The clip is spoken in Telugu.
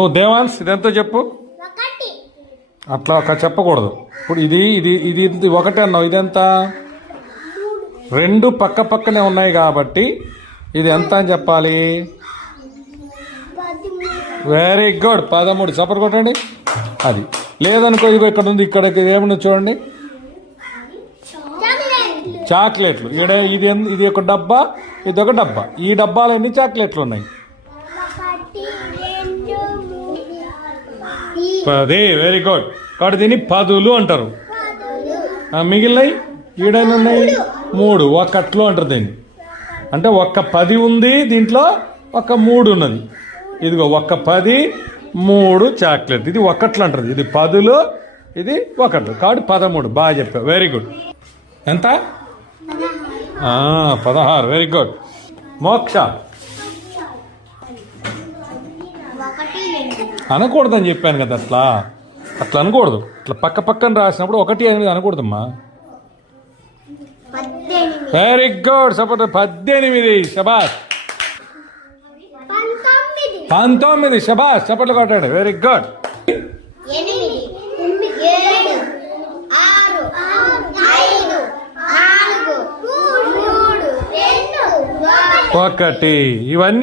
నువ్వు దేవాన్స్ ఇదెంతో చెప్పు. అట్లా ఒక చెప్పకూడదు. ఇప్పుడు ఇది ఇది ఇది ఇది ఒకటి అన్నావు, ఇదెంత? రెండు పక్క పక్కనే ఉన్నాయి కాబట్టి ఇది ఎంత అని చెప్పాలి? Very good, 13. చప్పట్లు కొట్టండి. అది లేదనుకో, ఇదిగో ఇక్కడ ఉంది, ఇక్కడ ఏమన్నా చూడండి, చాక్లెట్లు. ఇది ఇది ఒక డబ్బా, ఇది ఒక డబ్బా. ఈ డబ్బాలో ఎన్ని చాక్లెట్లు ఉన్నాయి? 10. Very good. కాబట్టి దీన్ని 10లు అంటారు. మిగిలినవి ఈడైనా ఉన్నాయి 3. ఒక్కట్లు అంటారు దీన్ని. అంటే ఒక్క 10 ఉంది దీంట్లో, ఒక 3 ఉన్నది. ఇదిగో ఒక్క 10, 3 చాక్లెట్. ఇది ఒక్కట్లు అంటారు. ఇది 10లు, ఇది ఒకట్లు. కాబట్టి 13. బాగా చెప్పావు, వెరీ గుడ్. ఎంత? 16. Very good. మోక్ష అనకూడదని చెప్పాను కదా. అట్లా అనకూడదు. అట్లా పక్క పక్కన రాసినప్పుడు 1 అనేది అనకూడదమ్మా. Very good. సపోర్ట్. 18. శబాష్. 19. శబాష్. చప్పట్లు కొట్టాడు. Very good. 1. ఇవన్నీ